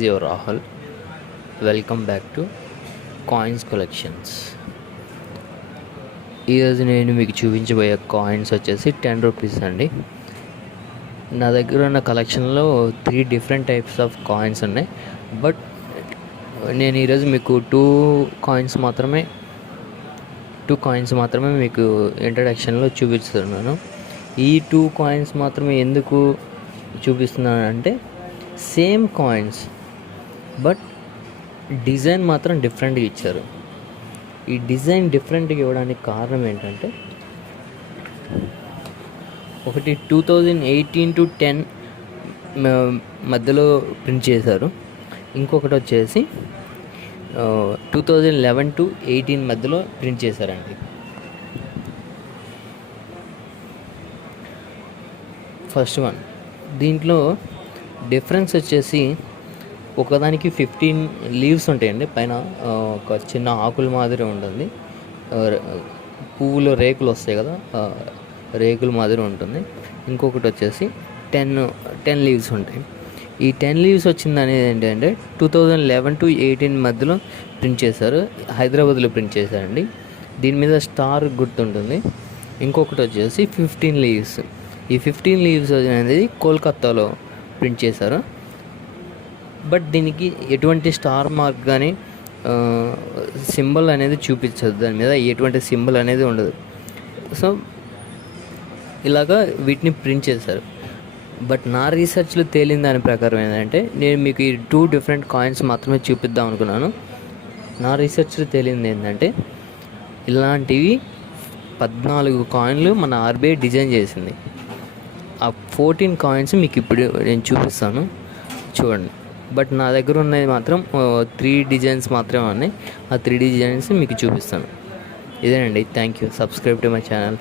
Is your Rahul. Welcome back to coins collections. ఈరోజు నేను మీకు చూపించబోయే కాయిన్స్ వచ్చేసి 10 రూపీస్ అండి. నా దగ్గర ఉన్న కలెక్షన్లో 3 డిఫరెంట్ టైప్స్ ఆఫ్ కాయిన్స్ ఉన్నాయి. బట్ నేను ఈరోజు మీకు టూ కాయిన్స్ మాత్రమే మీకు ఇంట్రడక్షన్లో చూపిస్తున్నాను. ఈ 2 కాయిన్స్ మాత్రమే ఎందుకు చూపిస్తున్నాను అంటే, సేమ్ కాయిన్స్ బట్ డిజైన్ మాత్రం డిఫరెంట్గా ఇచ్చారు. ఈ డిజైన్ డిఫరెంట్గా ఇవ్వడానికి కారణం ఏంటంటే, ఒకటి 2018 to 10 మధ్యలో ప్రింట్ చేశారు. ఇంకొకటి వచ్చేసి 2011 to 18 మధ్యలో ప్రింట్ చేశారండి. ఫస్ట్ వన్, దీంట్లో డిఫరెన్స్ వచ్చేసి ఒకదానికి 15 లీవ్స్ ఉంటాయండి. పైన ఒక చిన్న ఆకుల మాదిరి ఉంటుంది, పువ్వులో రేకులు వస్తాయి కదా, రేకుల మాదిరి ఉంటుంది. ఇంకొకటి వచ్చేసి 10 లీవ్స్ ఉంటాయి. ఈ 10 లీవ్స్ వచ్చింది అనేది ఏంటంటే 2011 to 18 మధ్యలో ప్రింట్ చేశారు. హైదరాబాద్లో ప్రింట్ చేశారండి. దీని మీద స్టార్ గుర్తుంటుంది. ఇంకొకటి వచ్చేసి 15 లీవ్స్. ఈ 15 లీవ్స్ అనేది కోల్కత్తాలో ప్రింట్ చేశారు. బట్ దీనికి ఎటువంటి స్టార్ మార్క్ కానీ సింబల్ అనేది చూపించదు. దాని మీద ఎటువంటి సింబల్ అనేది ఉండదు. సో ఇలాగా వీటిని ప్రింట్ చేశారు. బట్ నా రీసెర్చ్లో తేలిన దాని ప్రకారం ఏంటంటే, నేను మీకు ఈ 2 డిఫరెంట్ కాయిన్స్ మాత్రమే చూపిద్దాం అనుకున్నాను. నా రీసెర్చ్లో తేలింది ఏంటంటే, ఇలాంటివి 14 కాయిన్లు మన ఆర్బీఐ డిజైన్ చేసింది. ఆ 14 కాయిన్స్ మీకు ఇప్పుడు నేను చూపిస్తాను, చూడండి. బట్ నా దగ్గర ఉన్నది మాత్రం 3 డిజైన్స్ మాత్రమే ఉన్నాయి. ఆ 3 డిజైన్స్ మీకు చూపిస్తాను. ఇదేనండి. Thank you. Subscribe to my channel.